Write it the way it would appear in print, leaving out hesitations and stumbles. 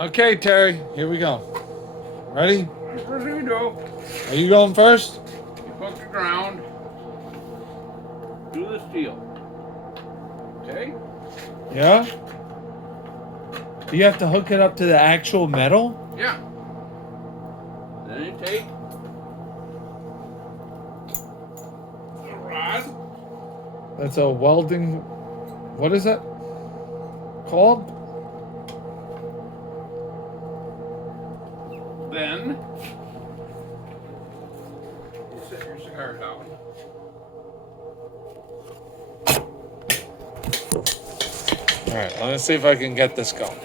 Okay, Terry, here we go. Ready? First thing you do, Are you going first? you put the ground to the steel. Okay? Yeah? Do you have to hook it up to the actual metal? Yeah. Then you take the rod. That's a welding. What is that called? Then you set your cigar down. All right, let's see if I can get this going.